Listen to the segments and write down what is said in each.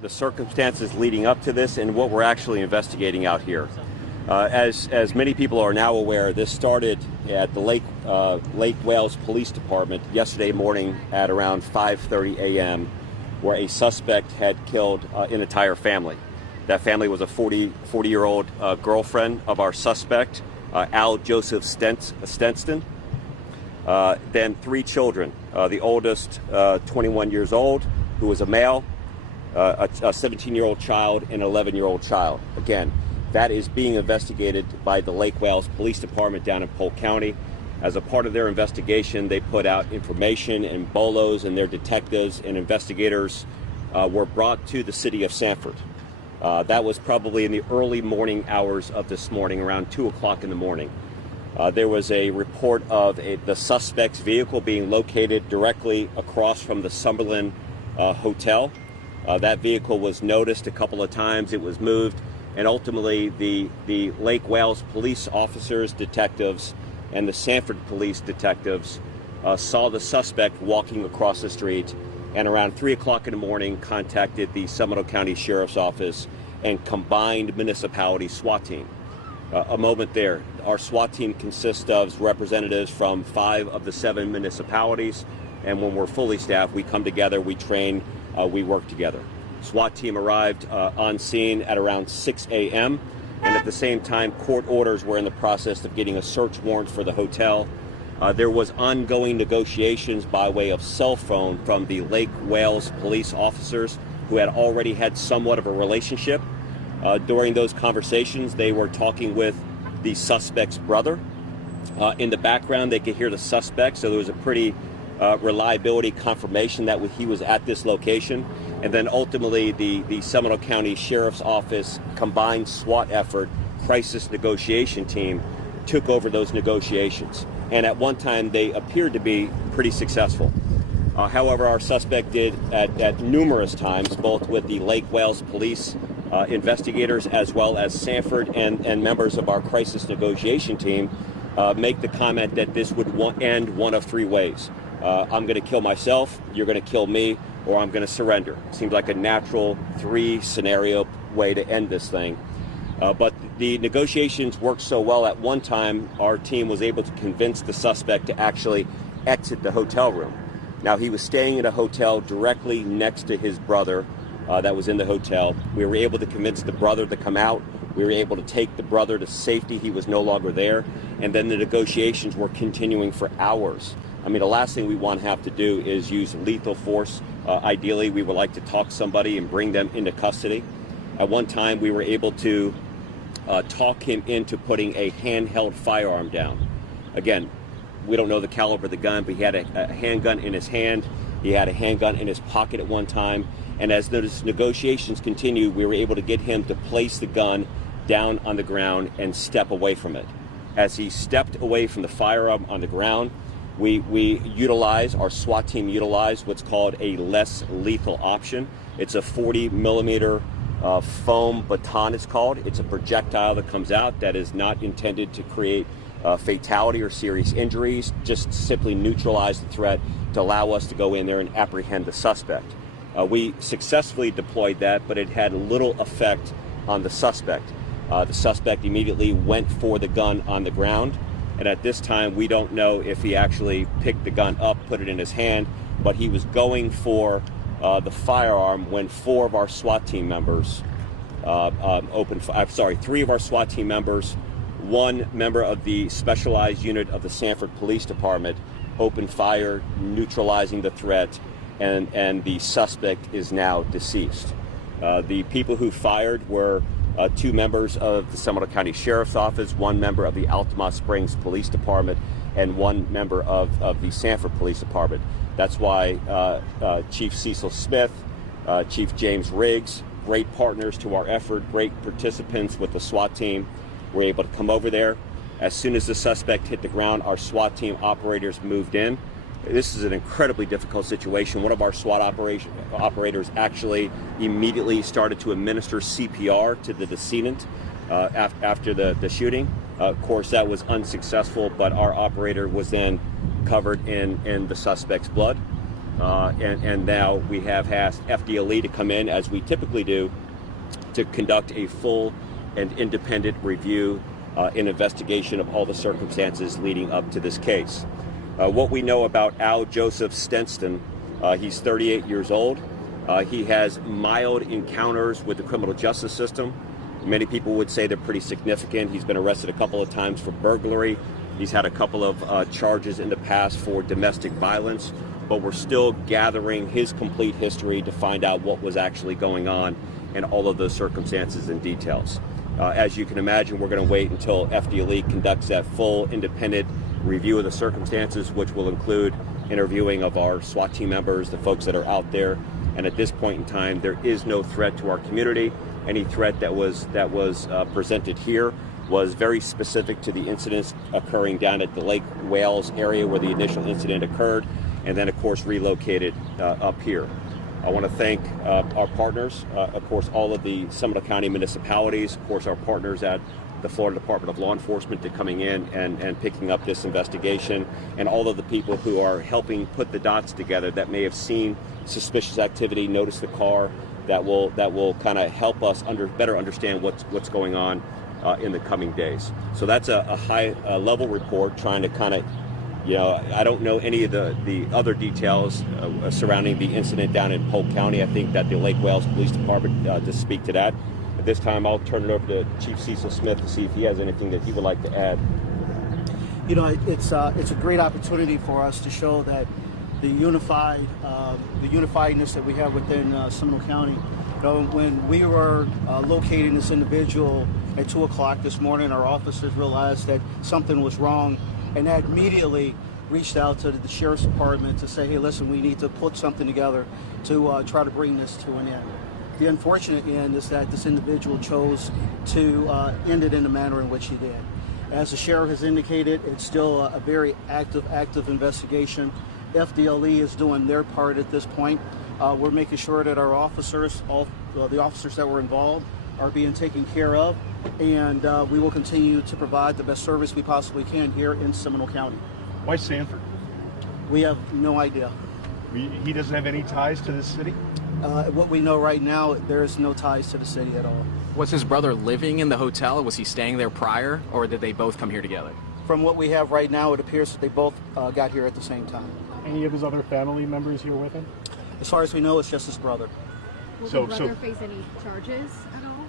the circumstances leading up to this and what we're actually investigating out here. As many people are now aware, this started at the Lake Wales Police Department yesterday morning at around 5:30 a.m., where a suspect had killed an entire family. That family was a 40-year-old girlfriend of our suspect, Joseph Stenson. Then 3 children, the oldest 21 years old, who was a male, a 17-year-old child, and an 11-year-old child. Again, that is being investigated by the Lake Wales Police Department down in Polk County. As a part of their investigation, they put out information, and BOLOs and their detectives and investigators were brought to the city of Sanford. That was probably in the early morning hours of this morning, around 2 o'clock in the morning. There was a report of the suspect's vehicle being located directly across from the Summerlin Hotel. That vehicle was noticed a couple of times. It was moved, and ultimately the Lake Wales police officers, detectives, and the Sanford police detectives saw the suspect walking across the street, and around 3 o'clock in the morning contacted the Seminole County Sheriff's Office and combined municipality SWAT team. A moment there, our SWAT team consists of representatives from 5 of the 7 municipalities, and when we're fully staffed, we come together, we train, we work together. SWAT team arrived on scene at around 6 a.m., and at the same time, court orders were in the process of getting a search warrant for the hotel. There was ongoing negotiations by way of cell phone from the Lake Wales police officers who had already had somewhat of a relationship. During those conversations, they were talking with the suspect's brother. In the background, they could hear the suspect, so there was a pretty reliability confirmation that he was at this location. And then ultimately, the Seminole County Sheriff's Office combined SWAT effort, crisis negotiation team, took over those negotiations. And at one time, they appeared to be pretty successful. However, our suspect did at numerous times, both with the Lake Wales police investigators as well as Sanford and members of our crisis negotiation team, make the comment that this would end one of 3 ways. I'm going to kill myself, you're going to kill me, or I'm going to surrender. It seems like a natural 3-scenario way to end this thing. But the negotiations worked so well at one time, our team was able to convince the suspect to actually exit the hotel room. Now, he was staying in a hotel directly next to his brother that was in the hotel. We were able to convince the brother to come out. We were able to take the brother to safety. He was no longer there. And then the negotiations were continuing for hours. I mean, the last thing we want to have to do is use lethal force. Ideally, we would like to talk somebody and bring them into custody. At one time, we were able to talk him into putting a handheld firearm down. Again, we don't know the caliber of the gun, but he had a handgun in his hand. He had a handgun in his pocket at one time. And as those negotiations continued, we were able to get him to place the gun down on the ground and step away from it. As he stepped away from the firearm on the ground, our SWAT team utilized what's called a less lethal option. It's a 40-millimeter foam baton, it's called. It's a projectile that comes out that is not intended to create fatality or serious injuries, just simply neutralize the threat to allow us to go in there and apprehend the suspect. We successfully deployed that, but it had little effect on the suspect. The suspect immediately went for the gun on the ground, and at this time we don't know if he actually picked the gun up, put it in his hand, but he was going for the firearm when 4 of our SWAT team members three of our SWAT team members, 1 member of the specialized unit of the Sanford Police Department opened fire, neutralizing the threat, and the suspect is now deceased. The people who fired were 2 members of the Seminole County Sheriff's Office, 1 member of the Altamont Springs Police Department, and 1 member of the Sanford Police Department. That's why Chief Cecil Smith, Chief James Riggs, great partners to our effort, great participants with the SWAT team, were able to come over there. As soon as the suspect hit the ground, our SWAT team operators moved in. This is an incredibly difficult situation. One of our SWAT operators actually immediately started to administer CPR to the decedent after the shooting. Of course, that was unsuccessful, but our operator was then covered in the suspect's blood. and now we have asked FDLE to come in, as we typically do, to conduct a full and independent review and investigation of all the circumstances leading up to this case. What we know about Joseph Stenson, he's 38 years old. He has mild encounters with the criminal justice system. Many people would say they're pretty significant. He's been arrested a couple of times for burglary. He's had a couple of charges in the past for domestic violence, but we're still gathering his complete history to find out what was actually going on and all of those circumstances and details. As you can imagine, we're going to wait until FDLE conducts that full independent review of the circumstances, which will include interviewing of our SWAT team members, the folks that are out there. And at this point in time, there is no threat to our community. Any threat that was presented here was very specific to the incidents occurring down at the Lake Wales area where the initial incident occurred, and then, of course, relocated up here. I want to thank our partners, of course, all of the Seminole County municipalities, of course, our partners at the Florida Department of Law Enforcement to coming in and picking up this investigation, and all of the people who are helping put the dots together that may have seen suspicious activity, noticed the car, that will kind of help us better understand what's going on in the coming days. So that's a high level report, trying to kind of, I don't know any of the other details surrounding the incident down in Polk County. I think that the Lake Wales Police Department to speak to that. At this time, I'll turn it over to Chief Cecil Smith to see if he has anything that he would like to add. It's a great opportunity for us to show that the unifiedness that we have within Seminole County. When we were locating this individual at 2 o'clock this morning, our officers realized that something was wrong, and that immediately reached out to the Sheriff's Department to say, hey, listen, we need to put something together to try to bring this to an end. The unfortunate end is that this individual chose to end it in the manner in which he did. As the sheriff has indicated, it's still a very active investigation. FDLE is doing their part at this point. We're making sure that our officers, all the officers that were involved, are being taken care of, and we will continue to provide the best service we possibly can here in Seminole County. Why Sanford? We have no idea. He doesn't have any ties to this city? What we know right now, there's no ties to the city at all. Was his brother living in the hotel? Was he staying there prior, or did they both come here together? From what we have right now, it appears that they both got here at the same time. Any of his other family members here with him? As far as we know, it's just his brother. Will the brother face any charges at all?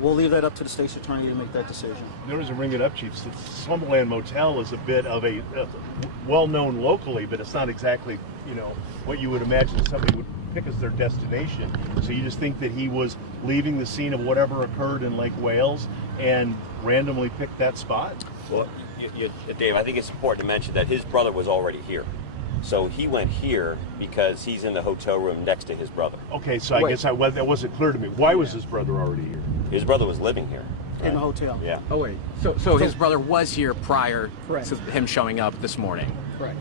We'll leave that up to the state's attorney to make that decision. No reason to bring it up, Chief. The Slumberland Motel is a bit of a well-known locally, but it's not exactly, what you would imagine somebody would pick as their destination. So you just think that he was leaving the scene of whatever occurred in Lake Wales and randomly picked that spot? Well, Dave, I think it's important to mention that his brother was already here. So he went here because he's in the hotel room next to his brother. Okay, so I guess that wasn't clear to me. Why was his brother already here? His brother was living here. In the hotel. Yeah. Oh, wait. So his brother was here prior Correct. to him showing up this morning? Correct.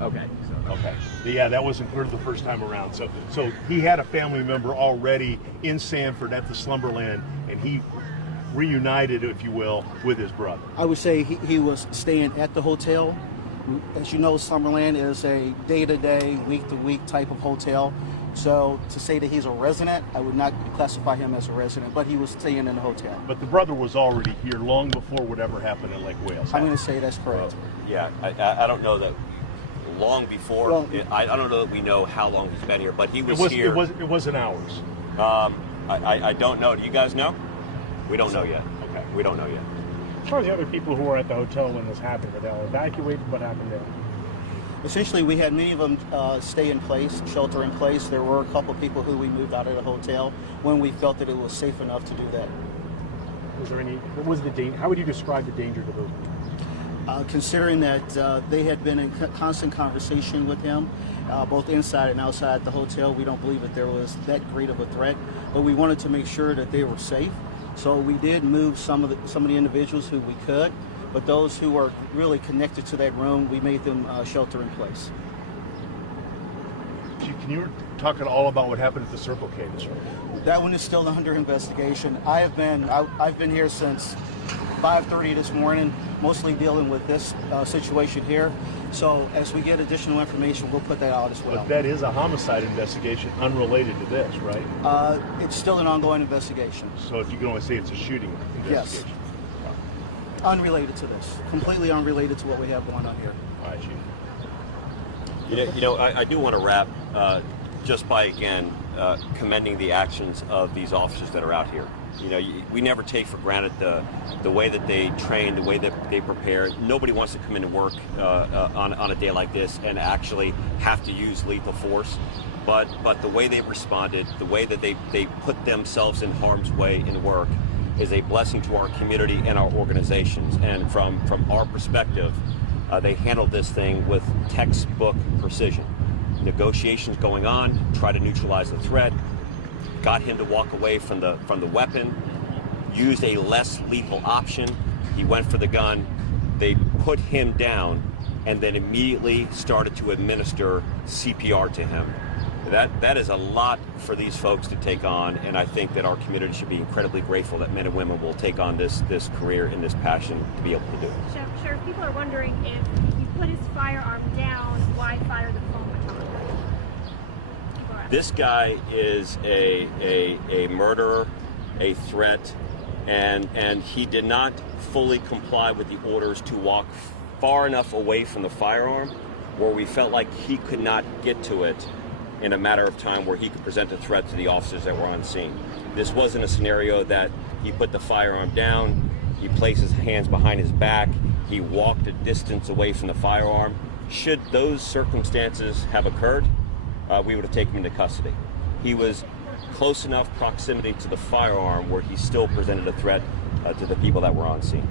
Okay. Okay. Yeah, that wasn't clear the first time around. So he had a family member already in Sanford at the Slumberland, and he reunited, if you will, with his brother. I would say he was staying at the hotel. As you know, Summerland is a day-to-day, week-to-week type of hotel. So to say that he's a resident, I would not classify him as a resident, but he was staying in the hotel. But the brother was already here long before whatever happened in Lake Wales. I'm going to say that's correct. Yeah, I don't know that long before. Well, I don't know that we know how long he's been here, but he was here. It wasn't hours. I don't know. Do you guys know? We don't know yet. Okay, we don't know yet. As far as the other people who were at the hotel when this happened, were they all evacuated? What happened there? Essentially, we had many of them stay in place, shelter in place. There were a couple of people who we moved out of the hotel when we felt that it was safe enough to do that. Was there any? What was the danger? How would you describe the danger to those people? Considering that they had been in constant conversation with him, both inside and outside the hotel, we don't believe that there was that great of a threat. But we wanted to make sure that they were safe, so we did move some of the individuals who we could. But those who are really connected to that room, we made them shelter in place. Chief, can you talk at all about what happened at the Circle K this morning? That one is still under investigation. I've been here since 5:30 this morning, mostly dealing with this situation here. So as we get additional information, we'll put that out as well. But that is a homicide investigation unrelated to this, right? It's still an ongoing investigation. So if you can only say it's a shooting Yes. investigation. Unrelated to this. Completely unrelated to what we have going on here. All right, Chief. I do want to wrap just by, again, commending the actions of these officers that are out here. We never take for granted the way that they train, the way that they prepare. Nobody wants to come into work on a day like this and actually have to use lethal force. But the way they responded, the way that they put themselves in harm's way in work is a blessing to our community and our organizations. And from our perspective, they handled this thing with textbook precision. Negotiations going on, try to neutralize the threat, got him to walk away from the weapon, used a less lethal option. He went for the gun. They put him down and then immediately started to administer CPR to him. That is a lot for these folks to take on, and I think that our community should be incredibly grateful that men and women will take on this career and this passion to be able to do it. Sheriff, people are wondering if he put his firearm down, why fire the foam baton? This guy is a murderer, a threat, and he did not fully comply with the orders to walk far enough away from the firearm where we felt like he could not get to it in a matter of time where he could present a threat to the officers that were on scene. This wasn't a scenario that he put the firearm down, he placed his hands behind his back, he walked a distance away from the firearm. Should those circumstances have occurred, we would have taken him into custody. He was close enough proximity to the firearm where he still presented a threat to the people that were on scene.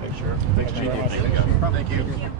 Thanks, Sheriff. Thanks, Chief. Thank you. Thank you.